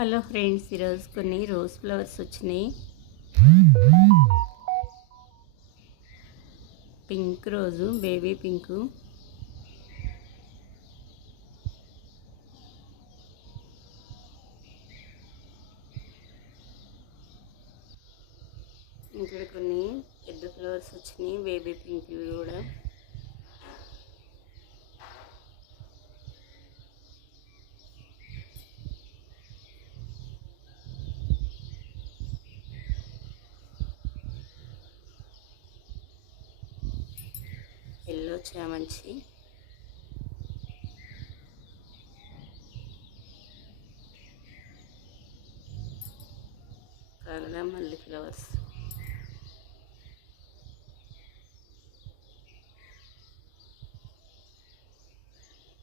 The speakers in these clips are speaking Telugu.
హలో ఫ్రెండ్స్, ఈరోజు కొన్ని రోజ్ ఫ్లవర్స్ వచ్చినాయి. పింక్ రోజు, బేబీ పింక్. ఇక్కడ కొన్ని పెద్ద ఫ్లవర్స్ వచ్చినాయి, బేబీ పింక్ కూడా. ఎల్లో చామంతి, కాగడా మల్లి ఫ్లవర్స్.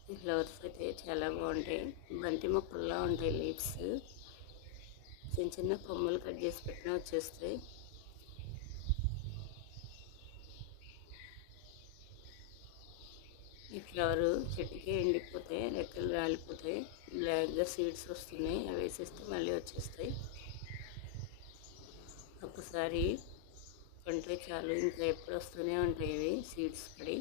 ఈ ఫ్లవర్స్ అయితే చాలా బాగుంటాయి, బంతి మొక్కల్లా ఉంటాయి లీవ్స్. చిన్న చిన్న కొమ్మలు కట్ చేసి పెట్టినా వచ్చేస్తాయి. ఈ ఫ్లవర్ చెట్టుకే ఎండిపోతాయి, రెక్కలు రాలిపోతాయి, బ్లాక్గా సీడ్స్ వస్తున్నాయి. అవి వేసేస్తే మళ్ళీ వచ్చేస్తాయి. ఒకసారి కొంటే చాలు, ఇంకా ఎప్పుడు వస్తూనే ఉంటాయి ఇవి సీడ్స్ పడి.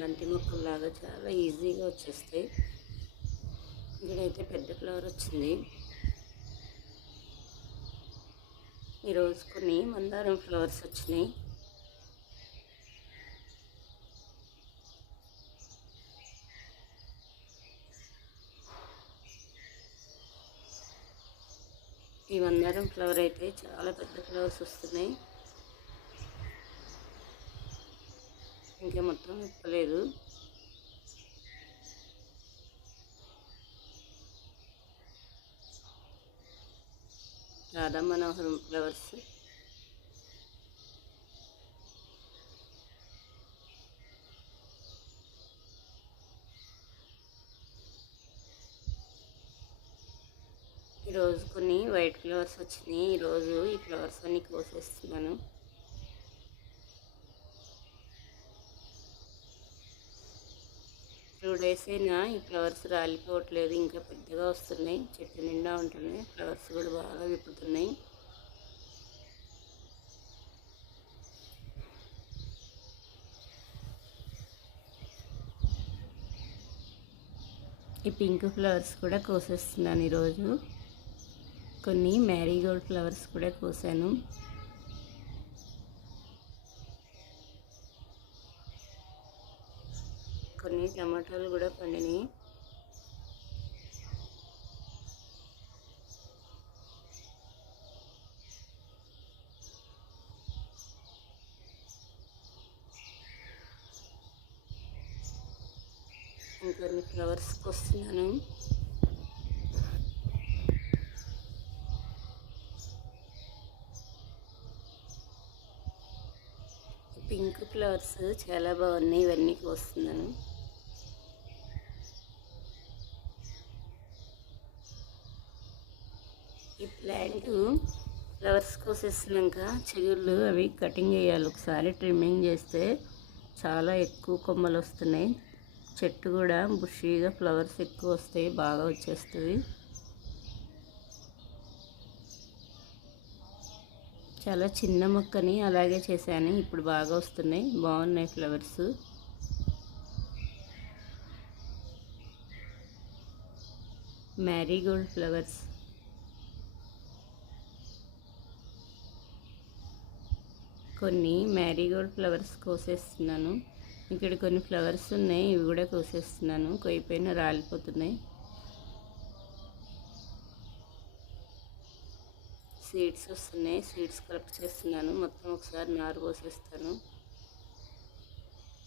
బంతి మొక్కల్లాగా చాలా ఈజీగా వచ్చేస్తాయి. ఇక్కడైతే పెద్ద ఫ్లవర్ వచ్చింది. ఈరోజు కొన్ని మందారం ఫ్లవర్స్ వచ్చినాయి. ఈ మందారం ఫ్లవర్ అయితే చాలా పెద్ద ఫ్లవర్స్ వస్తున్నాయి. ఇంకా మొత్తం విప్పలేదు. రాధా మనోహరం ఫ్లవర్స్. ఈరోజు కొన్ని వైట్ ఫ్లవర్స్ వచ్చినాయి. ఈరోజు ఈ ఫ్లవర్స్ అన్ని కోసేస్తున్నాను. టూ డేస్ అయినా ఈ ఫ్లవర్స్ రాలిపోవట్లేదు, ఇంకా పెద్దగా వస్తున్నాయి. చెట్టు నిండా ఉంటున్నాయి, ఫ్లవర్స్ కూడా బాగా విప్పుతున్నాయి. ఈ పింక్ ఫ్లవర్స్ కూడా కోసేస్తున్నాను ఈరోజు. కొన్ని మ్యారీగోల్డ్ ఫ్లవర్స్ కూడా కోసాను. కొన్ని టమాటాలు కూడా పండినాయి. ఇంకొన్ని ఫ్లవర్స్కి వస్తున్నాను. పింక్ ఫ్లవర్స్ చాలా బాగున్నాయి, ఇవన్నీ వస్తున్నాను. ఈ ప్లాంట్ ఫ్లవర్స్ కోసేసినాక చిగుళ్ళు అవి కటింగ్ చేయాలి. ఒకసారి ట్రిమ్మింగ్ చేస్తే చాలా ఎక్కువ కొమ్మలు వస్తున్నాయి. చెట్టు కూడా బుషీగా ఫ్లవర్స్ ఎక్కువ వస్తాయి, బాగా వచ్చేస్తుంది. చాలా చిన్న మొక్కని అలాగే చేశాను, ఇప్పుడు బాగా వస్తున్నాయి, బాగున్నాయి ఫ్లవర్స్. మ్యారీగోల్డ్ ఫ్లవర్స్. కొన్ని మ్యారీగోల్డ్ ఫ్లవర్స్ కోసేస్తున్నాను. ఇక్కడ కొన్ని ఫ్లవర్స్ ఉన్నాయి, ఇవి కూడా కోసేస్తున్నాను. కొయ్యిపోయిన రాలిపోతున్నాయి. సీడ్స్ వస్తున్నాయి, సీడ్స్ కలెక్ట్ చేస్తున్నాను. మొత్తం ఒకసారి నారు పోసేస్తాను.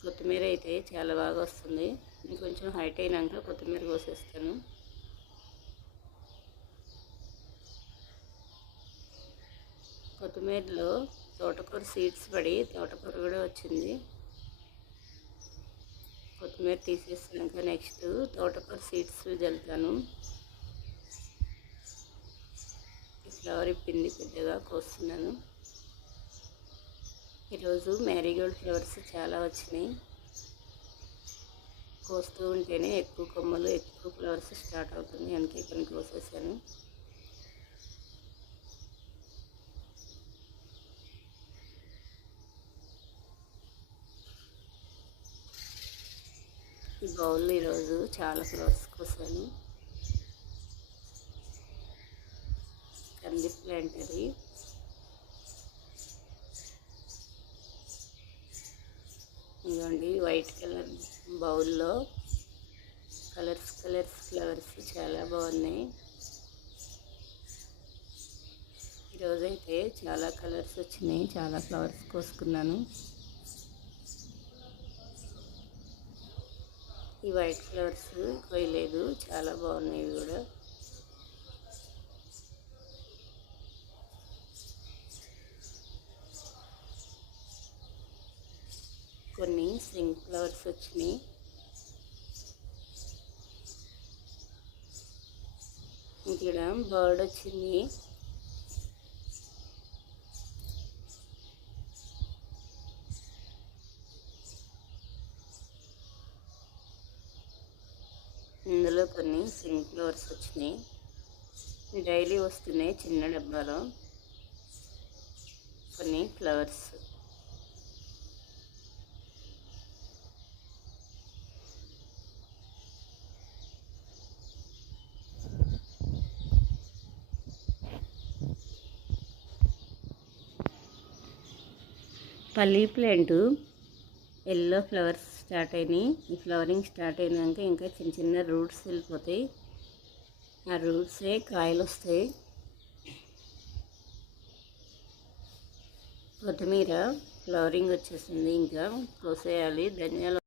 కొత్తిమీర అయితే చాలా బాగా వస్తుంది. కొంచెం హైట్ అయినాక కొత్తిమీర కోసేస్తాను. కొత్తిమీరలో తోటకూర సీడ్స్ పడి తోటకూర కూడా వచ్చింది. కొత్తిమీర తీసేసినాక నెక్స్ట్ తోటకూర సీడ్స్ జల్లుతాను. ఫ్లవర్ ఇప్పింది, పెద్దగా కోస్తున్నాను. ఈరోజు మ్యారీగోల్డ్ ఫ్లవర్స్ చాలా వచ్చినాయి. కోస్తూ ఉంటేనే ఎక్కువ కొమ్మలు ఎక్కువ ఫ్లవర్స్ స్టార్ట్ అవుతుంది, అందుకే కొన్ని కోసేసాను. ఈ బౌల్లో ఈరోజు చాలా ఫ్లవర్స్ కోసాను. కంది ప్లాంట్ అది. ఇదిగోండి వైట్ కలర్ బౌల్లో కలర్స్ ఫ్లవర్స్ చాలా బాగున్నాయి. ఈరోజైతే చాలా కలర్స్ వచ్చినాయి, చాలా ఫ్లవర్స్ కోసుకున్నాను. ఈ వైట్ ఫ్లవర్స్ కోయలేదు, చాలా బాగున్నాయి ఇవి కూడా. కొన్ని సింక్ ఫ్లవర్స్ వచ్చినాయి. ఇక్కడ బర్డ్ వచ్చింది. ఇందులో కొన్ని సింక్ ఫ్లవర్స్ వచ్చినాయి. డైలీ వస్తున్నాయి చిన్న డబ్బాలో కొన్ని ఫ్లవర్స్. పల్లీ ప్లాంట్ ఎల్లో ఫ్లవర్స్ స్టార్ట్ అయినాయి. ఈ ఫ్లవరింగ్ స్టార్ట్ అయినాక ఇంకా చిన్న చిన్న రూట్స్ వెళ్ళిపోతాయి. ఆ రూట్సే కాయలు వస్తాయి. కొత్తిమీర ఫ్లవరింగ్ వచ్చేసింది, ఇంకా కోసేయాలి. ధనియాలు